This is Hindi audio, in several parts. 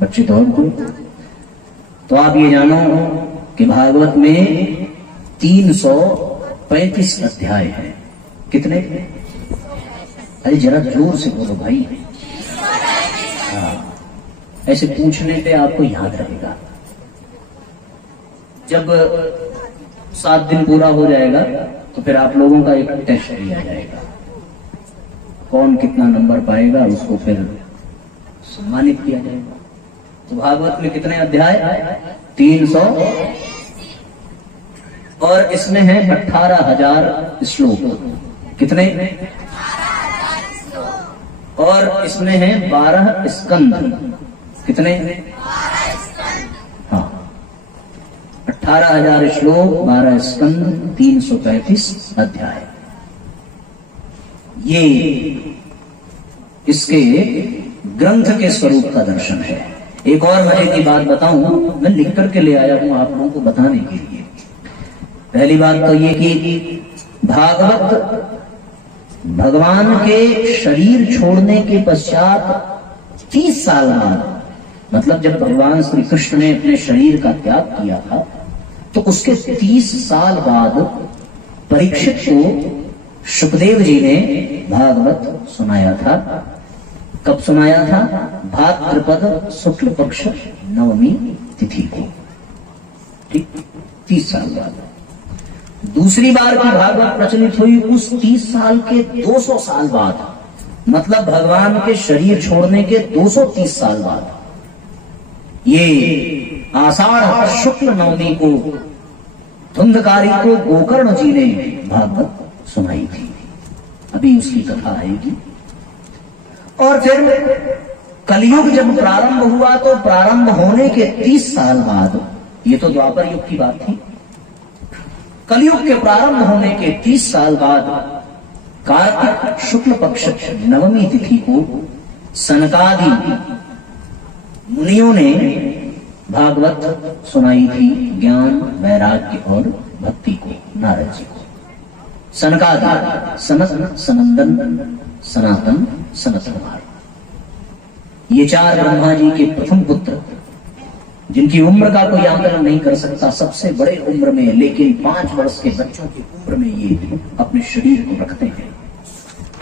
बच्चे तो हमको। तो आप ये जानो कि भागवत में 335 अध्याय हैं। कितने? अरे जरा जोर से बोलो भाई। हाँ, ऐसे पूछने पे आपको याद रहेगा। जब 7 दिन पूरा हो जाएगा तो फिर आप लोगों का एक टेस्ट लिया जाएगा। कौन कितना नंबर पाएगा उसको फिर सम्मानित किया जाएगा। तो भागवत में कितने अध्याय? 300 और इसमें है 18,000 श्लोक। कितने? और इसमें है 12 स्कंद। कितने? हाँ, 18,000 श्लोक, 12 स्कंद, 335 अध्याय। ये इसके ग्रंथ के स्वरूप का दर्शन है। एक और मजे की बात बताऊं, मैं लिख करके ले आया हूं आप लोगों को बताने के लिए। पहली बात तो ये कि भागवत भगवान के शरीर छोड़ने के पश्चात 30 साल बाद, मतलब जब भगवान श्री कृष्ण ने अपने शरीर का त्याग किया था तो उसके 30 साल बाद परीक्षित को सुखदेव जी ने भागवत सुनाया था। कब सुनाया था? भाद्रपद शुक्ल पक्ष नवमी तिथि को। ठीक, 30 साल बाद। दूसरी बार की भागवत प्रचलित हुई उस 30 साल के 200 साल बाद, मतलब भगवान के शरीर छोड़ने के 230 साल बाद। ये आषाढ़ शुक्ल नवमी को धुंधकारी को गोकर्ण जी ने भागवत सुनाई थी। अभी उसकी कथा आएगी। और फिर कलयुग जब प्रारंभ हुआ तो प्रारंभ होने के 30 साल बाद, ये तो द्वापर युग की बात थी, कलयुग के प्रारंभ होने के 30 साल बाद कार्तिक शुक्ल पक्ष नवमी तिथि को सनकादि मुनियों ने भागवत सुनाई थी ज्ञान, वैराग्य और भक्ति को, नारद जी को। सनकादि, सनत, सनंदन, सनातन, सनत कुमार, ये 4 ब्रह्मा जी के प्रथम पुत्र, जिनकी उम्र का कोई आंकलन नहीं कर सकता। सबसे बड़े उम्र में, लेकिन 5 वर्ष के बच्चों की उम्र में ये अपने शरीर को रखते हैं।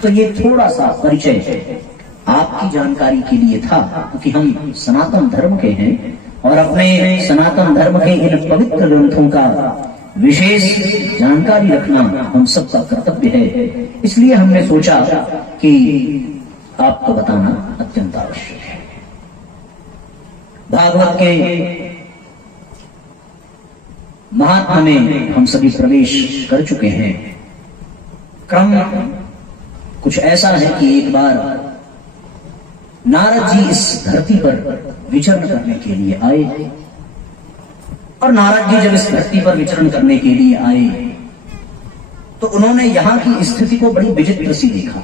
तो ये थोड़ा सा परिचय आपकी जानकारी के लिए था, क्योंकि हम सनातन धर्म के हैं और अपने सनातन धर्म के इन पवित्र ग्रंथों का विशेष जानकारी रखना हम सबका कर्तव्य है। इसलिए हमने सोचा कि आपको बताना अत्यंत आवश्यक है। भागवत के महात्मा में हम सभी प्रवेश कर चुके हैं। क्रम कुछ ऐसा है कि एक बार नारद जी इस धरती पर विचरण करने के लिए आए, और नारद जी जब इस धरती पर विचरण करने के लिए आए तो उन्होंने यहां की स्थिति को बड़ी विचित्र सी देखा।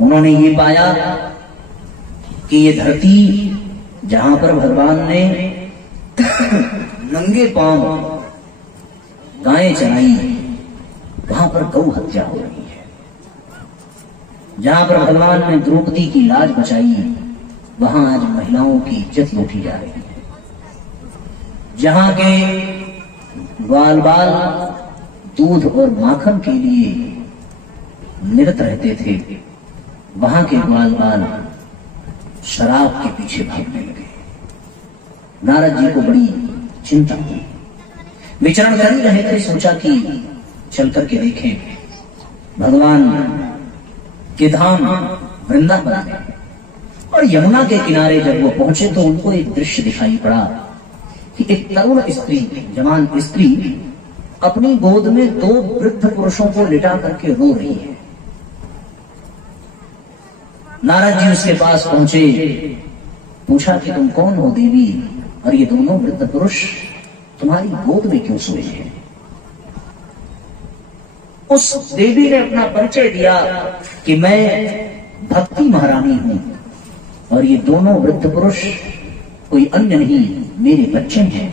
उन्होंने ये पाया कि ये धरती जहां पर भगवान ने नंगे पांव गायें चराई, वहां पर गौ हत्या हो रही है। जहां पर भगवान ने द्रौपदी की लाज बचाई, वहां आज महिलाओं की इज्जत लूटी जा रही है। जहां के ग्वाल बाल दूध और माखन के लिए निरत रहते थे, वहां के ग्वाल बाल शराब के पीछे भागने लगे। नारद जी को बड़ी चिंता हुई। विचरण कर ही रहे थे, सोचा कि चल करके देखें भगवान के धाम वृंदावन में। और यमुना के किनारे जब वो पहुंचे तो उनको एक दृश्य दिखाई पड़ा कि एक तरुण स्त्री, जवान स्त्री अपनी गोद में 2 वृद्ध पुरुषों को लिटा करके रो रही है। नारद जी उसके पास पहुंचे, पूछा कि तुम कौन हो देवी, और ये दोनों वृद्ध पुरुष तुम्हारी गोद में क्यों सोए हैं? उस देवी ने अपना परिचय दिया कि मैं भक्ति महारानी हूं, और ये दोनों वृद्ध पुरुष कोई अन्य नहीं, मेरे बच्चे हैं,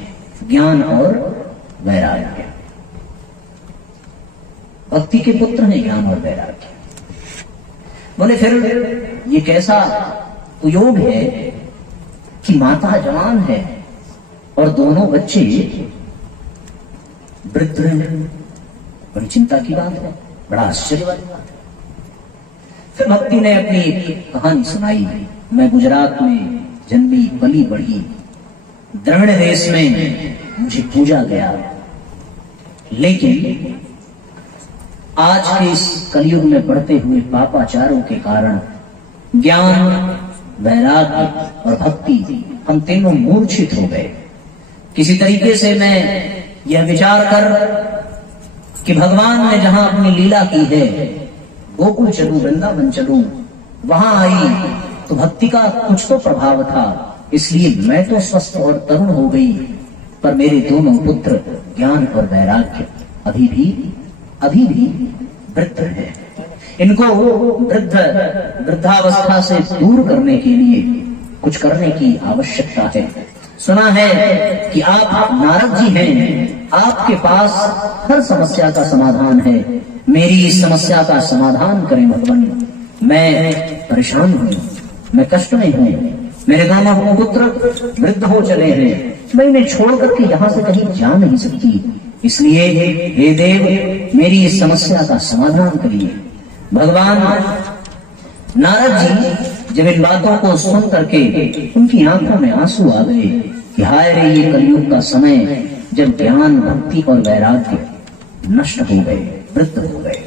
ज्ञान और वैराग्य। भक्ति के पुत्र हैं ज्ञान और वैराग्य। बोले फिर ये कैसा तो योग है कि माता जवान है और दोनों बच्चे वृद्ध हैं। बड़ी चिंता की बात है, बड़ा आश्चर्य वाली बात है। फिर भक्ति ने अपनी एक कहानी सुनाई। मैं गुजरात में जन्मी, पली बढ़ी, द्रविड़ देश में मुझे पूजा गया, लेकिन आज के इस कलयुग में बढ़ते हुए पापाचारों के कारण ज्ञान, वैराग्य और भक्ति हम तीनों मूर्छित हो गए। किसी तरीके से मैं यह विचार कर कि भगवान ने जहां अपनी लीला की है, गोकुल चलूं, वृंदावन चलूं, वहां आई तो भक्ति का कुछ तो प्रभाव था, इसलिए मैं तो स्वस्थ और तरुण हो गई, पर मेरे दोनों पुत्र ज्ञान और वैराग्य अभी भी वृद्ध है। इनको वृद्धावस्था से दूर करने के लिए कुछ करने की आवश्यकता है। सुना है कि आप नारद जी हैं, आपके पास हर समस्या का समाधान है। मेरी इस समस्या का समाधान करें भगवान। मैं परेशान हूं, मैं कष्ट में हूं, मेरे दोनों पुत्र वृद्ध हो चले हैं, मैं इन्हें छोड़ करके यहां से कहीं जा नहीं सकती, इसलिए हे देव मेरी इस समस्या का समाधान करिए। भगवान नारद जी जब इन बातों को सुन करके उनकी आंखों में आंसू आ गए कि हाय रे, ये कलयुग का समय जब ज्ञान, भक्ति और वैराग्य नष्ट हो गए, वृद्ध हो गए।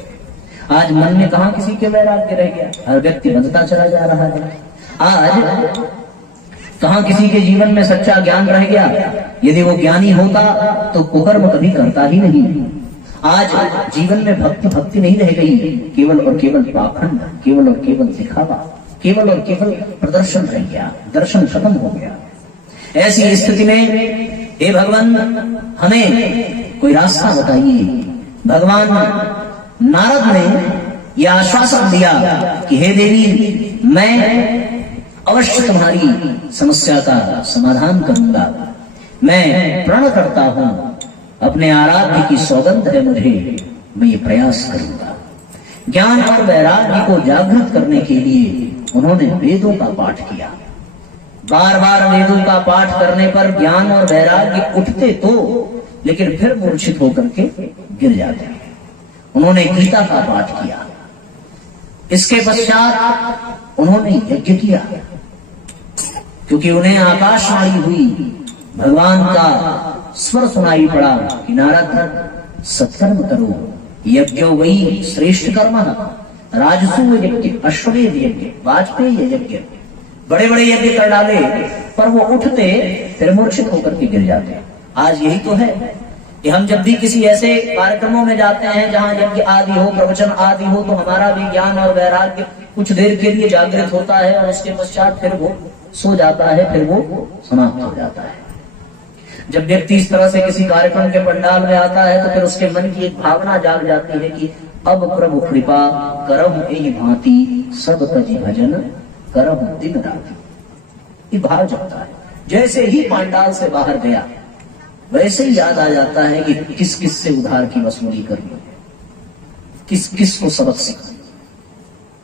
आज मन में कहां किसी के वैराग्य रह गया, हर व्यक्ति बदलता चला जा रहा है। आज कहां किसी के जीवन में सच्चा ज्ञान रह गया। यदि वो ज्ञानी होता तो कुकर्म कभी करता ही नहीं। आज जीवन में भक्ति नहीं रह गई, केवल और केवल पाखंड, केवल और केवल दिखावा, केवल और केवल प्रदर्शन रह गया, दर्शन खत्म हो गया। ऐसी स्थिति में हे भगवान हमें कोई रास्ता बताइए। भगवान नारद ने यह आश्वासन दिया कि हे देवी, मैं अवश्य तुम्हारी समस्या का समाधान करूंगा। मैं प्रण करता हूं, अपने आराध्य की सौगंध है मुझे, मैं ये प्रयास करूंगा। ज्ञान और वैराग्य को जागृत करने के लिए उन्होंने वेदों का पाठ किया। बार बार वेदों का पाठ करने पर ज्ञान और वैराग्य उठते तो, लेकिन फिर मूर्छित होकर के गिर जाते। उन्होंने गीता का पाठ किया। इसके पश्चात उन्होंने यज्ञ किया, क्योंकि उन्हें आकाशवाणी हुई, भगवान का स्वर सुनाई पड़ा कि नारद सत्कर्म करो, यज्ञ वही श्रेष्ठ कर्म, राजसू यज्ञ, अश्वमेध यज्ञ, वाजपेयी यज्ञ, बड़े बड़े यज्ञ कर डाले, पर वो उठते फिर मूर्छित होकर के गिर जाते। आज यही तो है कि हम जब भी किसी ऐसे कार्यक्रमों में जाते हैं जहां यज्ञ आदि हो, प्रवचन आदि हो, तो हमारा भी ज्ञान और वैराग्य कुछ देर के लिए जागृत होता है और उसके पश्चात फिर वो सो जाता है, फिर वो समाप्त हो जाता है। जब व्यक्ति इस तरह से किसी कार्यक्रम के पंडाल में आता है तो फिर उसके मन की एक भावना जाग जाती है कि अब प्रभु कृपा करहु एहि भांति, सब तजी भजन करहु दिन राति। ये भाव जाता है। जैसे ही पंडाल से बाहर गया वैसे ही याद आ जाता है कि किस किस से उधार की वसूली करनी है, किस किस को सबक सीखना।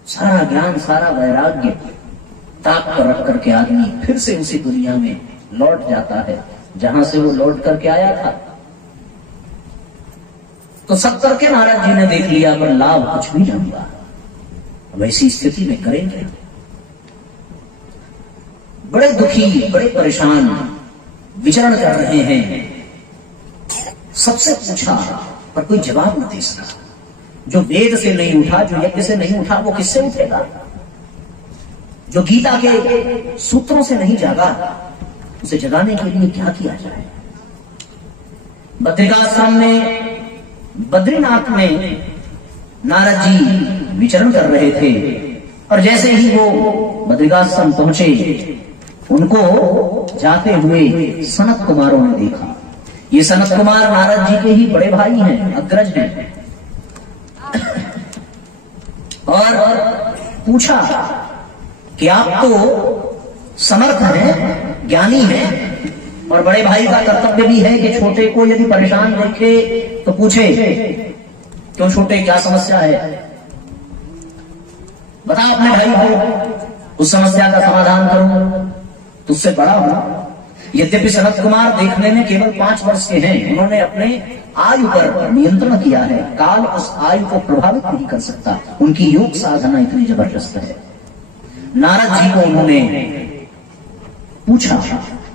सारा ज्ञान, सारा वैराग्य ताक पर रख करके आदमी फिर से उसी दुनिया में लौट जाता है जहां से वो लौट करके आया था। तो सब करके महाराज जी ने देख लिया, पर लाभ कुछ भी नहीं हुआ। अब ऐसी स्थिति में करेंगे, बड़े दुखी, बड़े परेशान विचरण कर रहे हैं। सबसे पूछा पर कोई जवाब न दे सका। जो वेद से नहीं उठा, जो यज्ञ से नहीं उठा, वो किससे उठेगा? जो गीता के सूत्रों से नहीं जागा, उसे जगाने के लिए क्या किया जाए? बद्रिकाश्रम में, बद्रीनाथ में नारद जी विचरण कर रहे थे और जैसे ही वो बद्रिकाश्रम पहुंचे, उनको जाते हुए सनत कुमारों ने देखा। ये सनत कुमार नारद जी के ही बड़े भाई हैं, अग्रज हैं। और पूछा कि आप तो समर्थ हैं, ज्ञानी हैं, और बड़े भाई का कर्तव्य भी है कि छोटे को यदि परेशान देखे तो पूछे, क्यों छोटे, क्या समस्या है, बता अपने भाई को। उस समस्या का समाधान करूं, तुझसे बड़ा हूं। यद्यपि सनत कुमार देखने में केवल 5 वर्ष के हैं, उन्होंने अपने आयु पर नियंत्रण किया है। काल उस आयु को प्रभावित नहीं कर सकता, उनकी योग साधना इतनी जबरदस्त है। नारद जी को उन्होंने पूछा,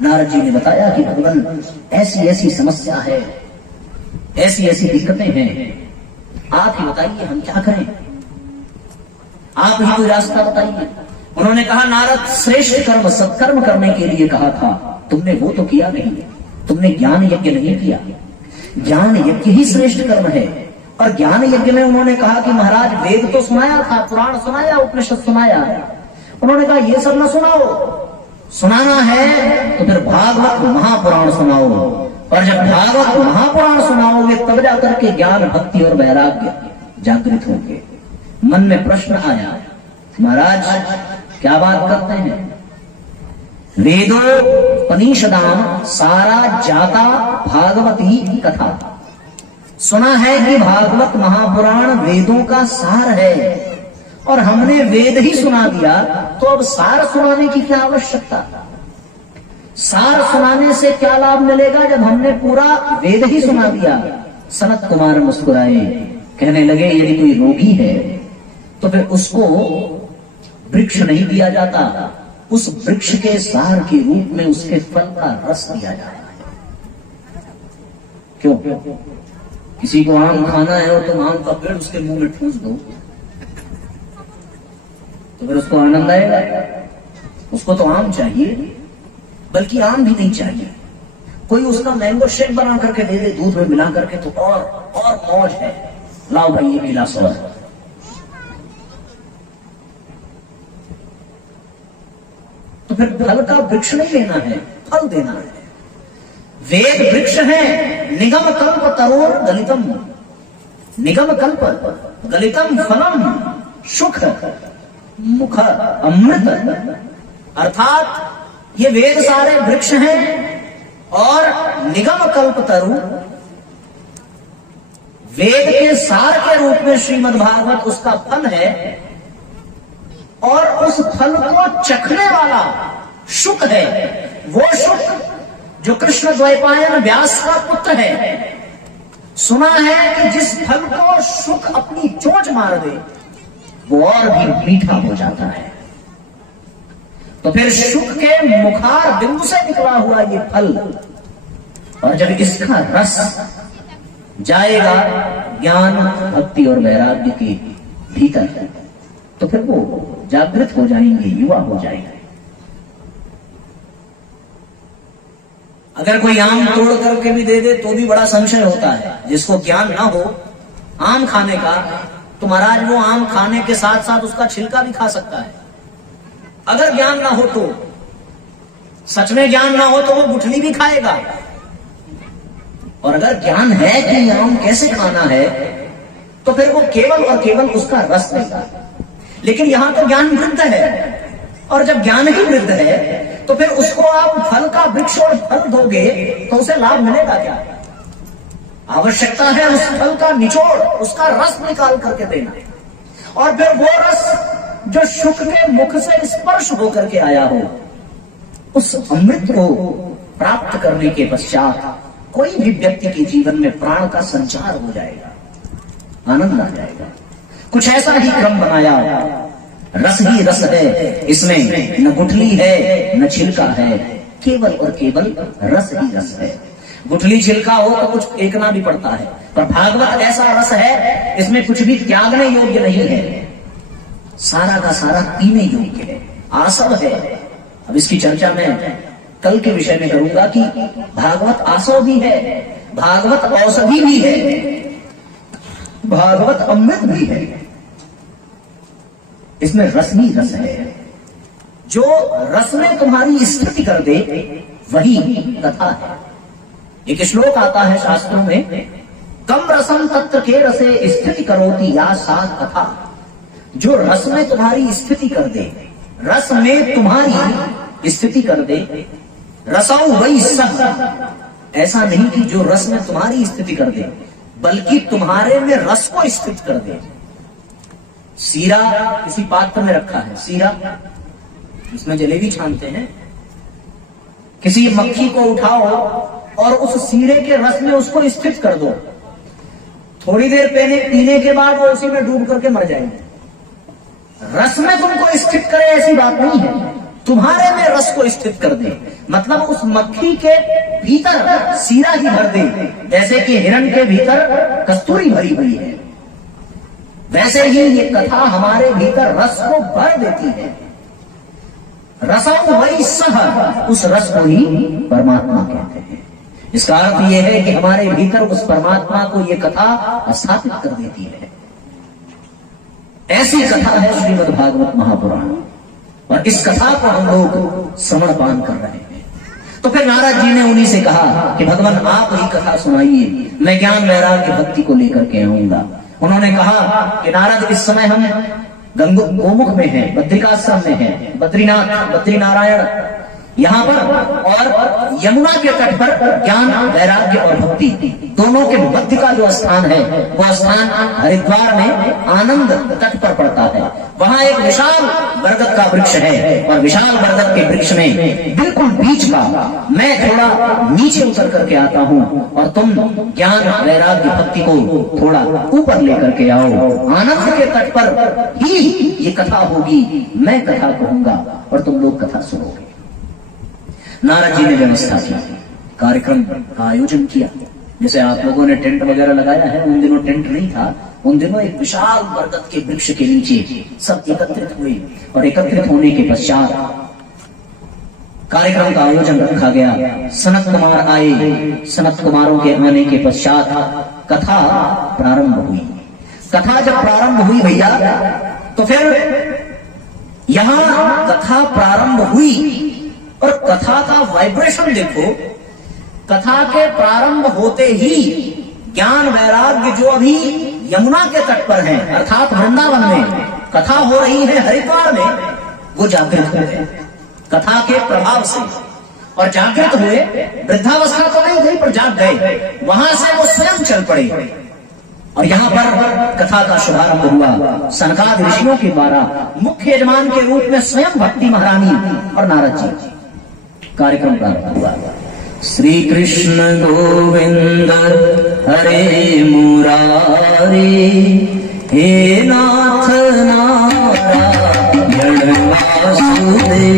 नारद जी ने बताया कि भगवान ऐसी ऐसी समस्या है, ऐसी ऐसी दिक्कतें हैं, आप ही बताइए हम क्या करें, आप ही कोई रास्ता बताइए। उन्होंने कहा, नारद, श्रेष्ठ कर्म सत्कर्म करने के लिए कहा था, तुमने वो तो किया नहीं, तुमने ज्ञान यज्ञ नहीं किया। ज्ञान यज्ञ ही श्रेष्ठ कर्म है। और ज्ञान यज्ञ में उन्होंने कहा कि महाराज वेद तो सुनाया था, पुराण सुनाया, उपनिषद सुनाया, उन्होंने कहा ये सब न सुनाओ, सुनाना है तो फिर भागवत महापुराण सुनाओ। और जब भागवत महापुराण सुनाओगे तब जाकर के ज्ञान भक्ति और वैराग्य जागृत होंगे। मन में प्रश्न आया, महाराज क्या बात करते हैं? वेदोपनिषदाम सारा जाता भागवती कथा। सुना है कि भागवत महापुराण वेदों का सार है, और हमने वेद ही सुना दिया, तो अब सार सुनाने की क्या आवश्यकता? सार सुनाने से क्या लाभ मिलेगा जब हमने पूरा वेद ही सुना दिया? सनत कुमार मुस्कुराए, कहने लगे यदि कोई रोगी है तो फिर उसको वृक्ष नहीं दिया जाता, उस वृक्ष के सार के रूप में उसके फल का रस दिया जाता है। क्यों? किसी को आम खाना है और तुम आम का पेड़ उसके मुंह में ठूस दो तो फिर उसको आनंद आएगा? उसको तो आम चाहिए, बल्कि आम भी नहीं चाहिए, कोई उसका मैंगो शेक बना करके दे दे दूध में मिला करके, तो और मौज है, लाओ भाई ये गिलास और। तो फिर फल का वृक्ष नहीं लेना है, फल देना है। वेद वृक्ष है, निगम कल्प तरोर गलितम, निगम कल्प गलितम फलम सुख मुख अमृत। अर्थात ये वेद सारे वृक्ष हैं और निगम कल्प तरु वेद के सार के रूप में श्रीमद् भागवत उसका फल है, और उस फल को चखने वाला शुक है। वो शुक जो कृष्ण द्वैपायन व्यास का पुत्र है, सुना है कि जिस फल को शुक अपनी चोंच मार दे वो और भी मीठा हो जाता है। तो फिर शुक के मुखार बिंदु से निकला हुआ ये फल, और जब इसका रस जाएगा ज्ञान भक्ति और वैराग्य के भीतर, तो फिर वो जागृत हो जाएंगे, युवा हो जाएंगे। अगर कोई आम तोड़ करके भी दे दे तो भी बड़ा संशय होता है। जिसको ज्ञान ना हो आम खाने का, तो महाराज वो आम खाने के साथ साथ उसका छिलका भी खा सकता है। अगर ज्ञान ना हो तो, सच में ज्ञान ना हो तो वो गुठली भी खाएगा। और अगर ज्ञान है कि आम कैसे खाना है, तो फिर वो केवल और केवल उसका रस देगा। लेकिन यहां तो ज्ञान वृद्ध है, और जब ज्ञान ही वृद्ध है तो फिर उसको आप फल का वृक्ष और फल दोगे तो उसे लाभ मिलेगा क्या? आवश्यकता है उस फल का निचोड़, उसका रस निकाल करके देना, और फिर वो रस जो शुक के मुख से स्पर्श होकर के आया हो, उस अमृत को प्राप्त करने के पश्चात कोई भी व्यक्ति के जीवन में प्राण का संचार हो जाएगा, आनंद आ जाएगा। कुछ ऐसा ही क्रम बनाया, रस ही रस है, इसमें न गुठली है न छिलका है, केवल और केवल रस ही रस है। गुठली छिलका हो तो कुछ फेंकना भी पड़ता है, पर भागवत ऐसा रस है इसमें कुछ भी त्यागने योग्य नहीं है, सारा का सारा पीने योग्य है, आसव है। अब इसकी चर्चा मैं कल के विषय में करूंगा कि भागवत आसव भी है, भागवत औषधि भी है, भागवत अमृत भी है, इसमें रस ही रस है। जो रस में तुम्हारी स्थिति कर दे वही कथा है। एक श्लोक आता है शास्त्रों में, कम रसम तत्र के रसे स्थिति करोति या सा कथा। जो रस में तुम्हारी स्थिति कर दे, रस में तुम्हारी स्थिति कर दे, रसाऊ वही सब। ऐसा नहीं कि जो रस में तुम्हारी स्थिति कर दे, बल्कि तुम्हारे में रस को स्थित कर दे। सीरा किसी पात्र में रखा है, सीरा इसमें जलेबी छानते हैं। किसी मक्खी को उठाओ और उस सीरे के रस में उसको स्थित कर दो, थोड़ी देर पीने के बाद वो उसी में डूब करके मर जाएगी। रस में तुमको स्थित करे ऐसी बात नहीं है, तुम्हारे में रस को स्थित कर दे, मतलब उस मक्खी के भीतर सीरा ही भर दे। जैसे कि हिरण के भीतर कस्तूरी भरी हुई है, वैसे ही ये कथा हमारे भीतर रस को भर देती है। रसम वही सह, उस रस को ही परमात्मा कहते हैं। इसका अर्थ यह है कि हमारे भीतर उस परमात्मा को ये कथा स्थापित कर देती है। ऐसी कथा है श्रीमद् भागवत महापुराण, और इस कथा को हम लोग श्रवण पान कर रहे हैं। तो फिर नारद जी ने उन्हीं से कहा कि भगवान आप ही कथा सुनाइए, मैं ज्ञान वैराग्य भक्ति को लेकर के आऊंगा। उन्होंने कहा कि नारद इस समय हम गोमुख में हैं, बद्रिकाश्रम में हैं, बद्रीनाथ बद्रीनारायण यहाँ पर, और यमुना के तट पर ज्ञान वैराग्य और भक्ति दोनों के मध्य का जो स्थान है वो स्थान हरिद्वार में आनंद तट पर पड़ता है। वहां एक विशाल बरगद का वृक्ष है, और विशाल बरगद के वृक्ष में बिल्कुल बीच का मैं थोड़ा नीचे उतर करके आता हूँ, और तुम ज्ञान वैराग्य भक्ति को थोड़ा ऊपर लेकर के आओ। आनंद के तट पर ही ये कथा होगी, मैं कथा कहूंगा और तुम लोग कथा सुनोगे। नारद जी ने व्यवस्था की, कार्यक्रम का आयोजन किया। जैसे आप लोगों ने टेंट वगैरह लगाया है, उन दिनों टेंट नहीं था। उन दिनों एक विशाल बरगद के वृक्ष के नीचे सब एकत्रित हुए, और एकत्रित होने के पश्चात कार्यक्रम का आयोजन रखा गया। सनत कुमार आए, सनत कुमारों के आने के पश्चात कथा प्रारंभ हुई। कथा जब प्रारंभ हुई भैया, तो फिर यहां कथा प्रारंभ हुई, और कथा का वाइब्रेशन देखो। कथा के प्रारंभ होते ही ज्ञान वैराग्य जो अभी यमुना के तट पर हैं, अर्थात वृंदावन में कथा हो रही है हरिद्वार में, वो जागृत हो गए कथा के प्रभाव से, और जागृत हुए। वृद्धावस्था तो नहीं गई पर जाग गए। वहां से वो स्वयं चल पड़े, और यहाँ पर कथा का शुभारंभ हुआ सनकादि ऋषियों के द्वारा। मुख्य यजमान के रूप में स्वयं भक्ति महारानी और नारद जी। कार्यक्रम प्रारंभ हुआ। श्री कृष्ण गोविंद हरे मुरारी, हे नाथ नारायण वासुदेवा।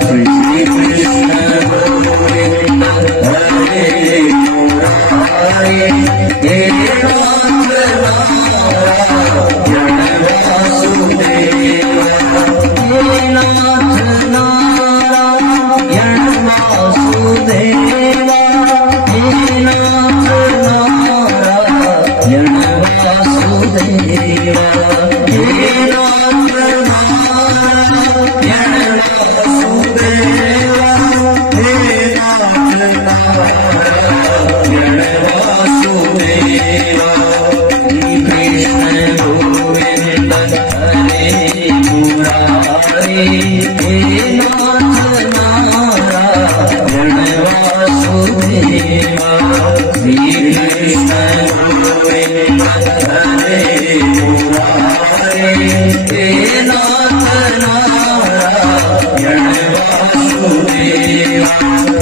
श्री कृष्ण गोविंद हरे मुरारी, हे नाथ नारायण वासुदेवा। हे नाथ नारायण वासुदेवा, हे नाथ नारायण वासुदेवा, हे नाथ नारायण वासुदेवा, हे नाथ नारायण वासुदेवा। कृष्ण गोविंद हरे मुरारी, हे नाथ नारायण वासुदेवा। श्री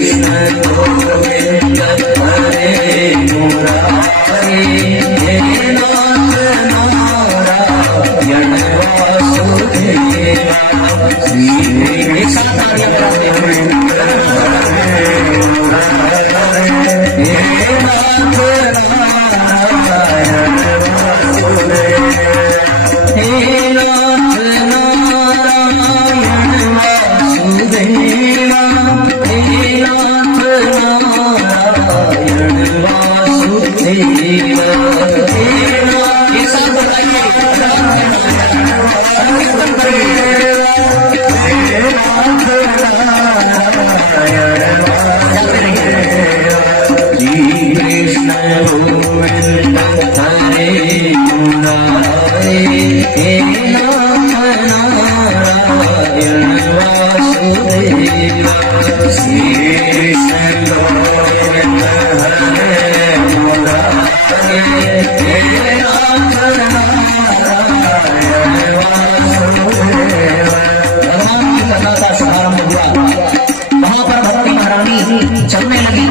कृष्ण गोविंद हरे मुरारी, हे नाथ नारायण वासुदेवा। ऋषि सदा गोविंद हरे मुरारे हे नाथ नारायण वासुदेव श्री कृष्ण गोविंद हरे मुरारे हे नाथ नारायण वासुदेव। भगवान की कथा का शुभारंभ हुआ, वहां पर भक्ति महारानी चलने लगी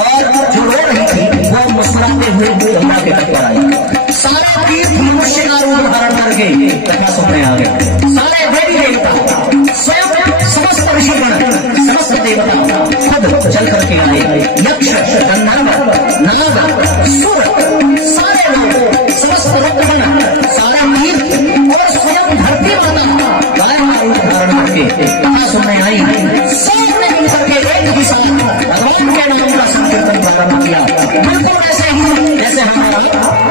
और जो रो रही थी वो मुस्कुराते हुए गंगा के तट पर आई। सारे तीर्थ मनुष्य का रूप धारण करके कथा सुनने आ गए। सारे देवी देवता स्वयं समस्त ऋषिगण समस्त देवता खुद चल करके आए। यक्ष गंधर्व नाग सुर सारे लोग समस्त रूपगण सारे तीर्थ और स्वयं धरती माता गाय का रूप धारण करके कथा सुनने आई। सबने मिलकर के एक ही साथ भगवान के नाम का संकीर्तन प्रारंभ किया, बिल्कुल ऐसे ही जैसे हमारा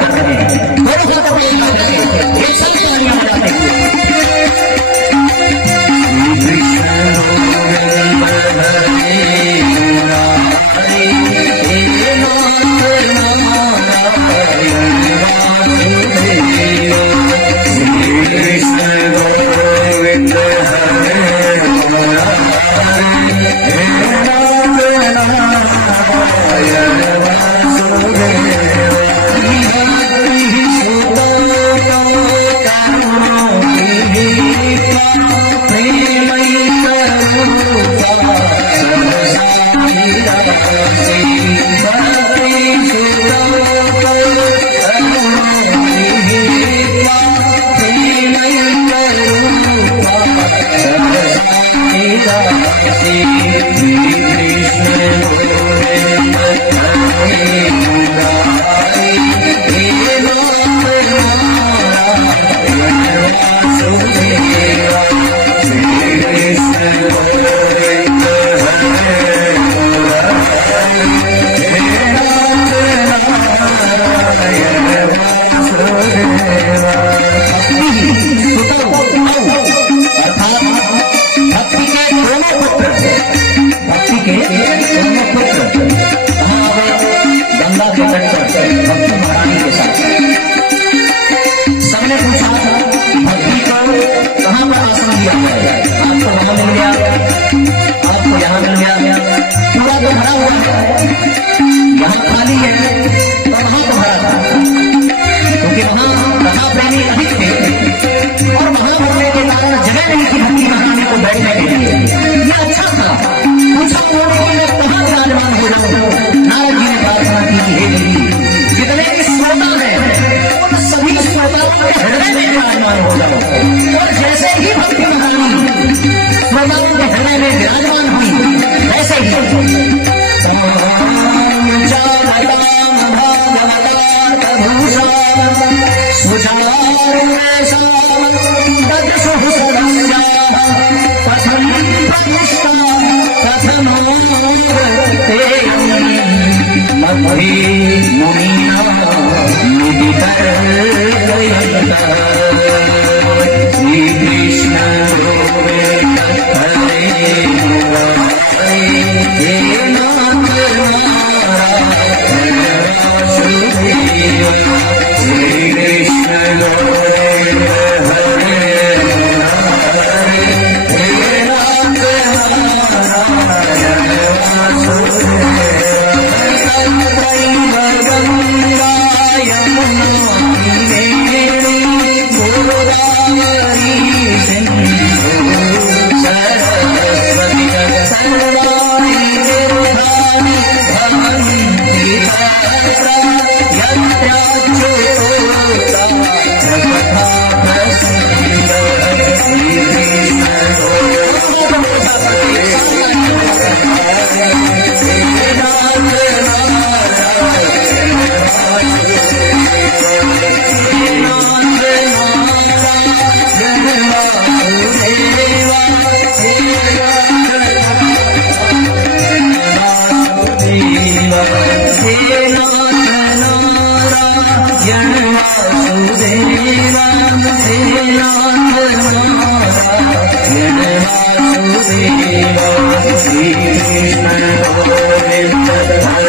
कर रहे हैं। दोनों हाथों को एक करके एक साथ तालियां बजाते हैं।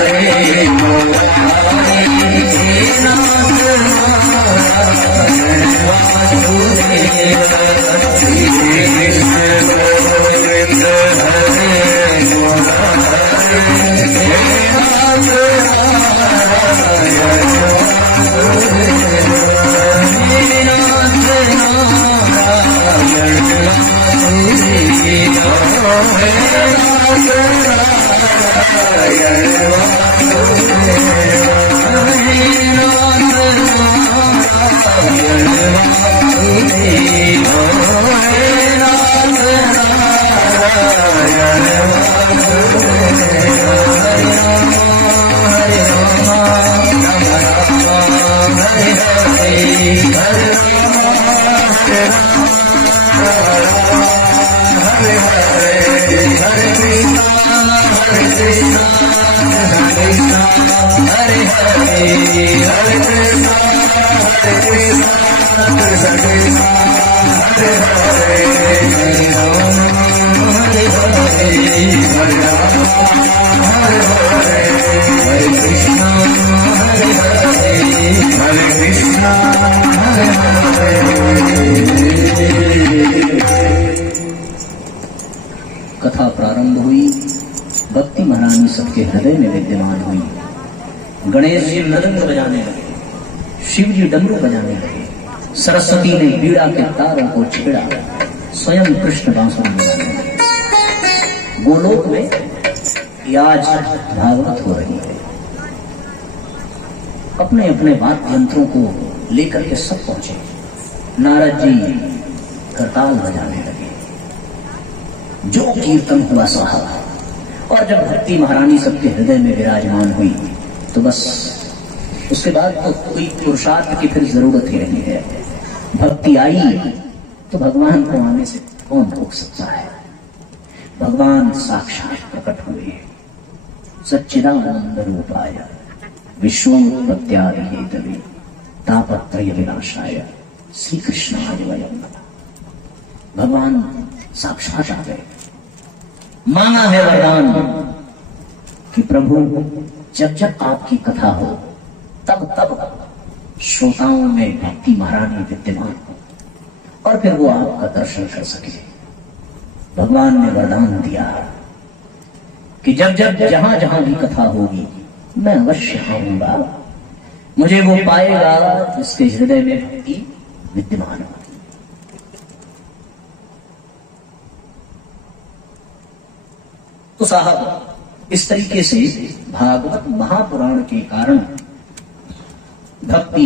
Hare कथा प्रारंभ हुई, भक्ति महारानी सबके हृदय में विद्यमान हुई। गणेश जी मृदंग बजाने लगे, शिव जी डमरू बजाने लगे, सरस्वती ने बीड़ा के तारों को छेड़ा, स्वयं कृष्ण बांसुरी बजाने लगे। गोलोक में आज भागवत हो रही है। अपने अपने वाद्य यंत्रों को लेकर के सब पहुंचे। नारद जी करताल बजाने लगे, जो कीर्तन हुआ साहब। और जब भक्ति महारानी सबके हृदय में विराजमान हुई तो बस उसके बाद तो कोई पुरुषार्थ की फिर जरूरत ही नहीं है। भक्ति आई तो भगवान को आने से कौन रोक सकता है। भगवान साक्षात प्रकट हुए, सच्चिदानंद रूपाय विश्वोत्पत्त्यादि हेतवे तापत्रय विनाशाय श्री कृष्णाय वयं नमः। भगवान साक्षात आ गए। मांगा है वरदान कि प्रभु जब जब आपकी कथा हो तब तब श्रोताओं में भक्ति महारानी विद्यमान हो और फिर वो आपका दर्शन कर सके। भगवान ने वरदान दिया कि जब जब जहां जहां भी कथा होगी मैं अवश्य आऊंगा। मुझे वो पाएगा जिसके हृदय में भक्ति विद्यमान हो। तो साहब इस तरीके से भागवत महापुराण के कारण भक्ति,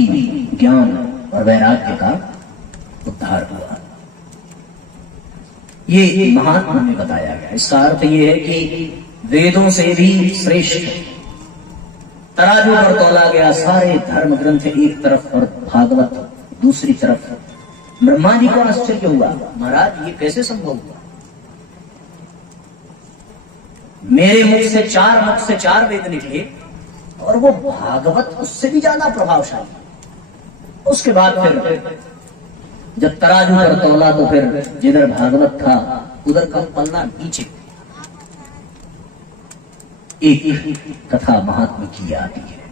ज्ञान और वैराग्य का उद्धार हुआ। ये महात्मा में बताया गया। इसका अर्थ ये है कि वेदों से भी श्रेष्ठ तराजू पर तोला गया। सारे धर्म ग्रंथ एक तरफ और भागवत दूसरी तरफ। ब्रह्मा जी को आश्चर्य हुआ, महाराज ये कैसे संभव हुआ। मेरे मुख से चार वेद निकले और वो भागवत उससे भी ज्यादा प्रभावशाली। उसके बाद फिर जब तराजू पर तौला तो फिर जिधर भागवत था उधर का पन्ना नीचे। एक कथा महात्मा की आती है।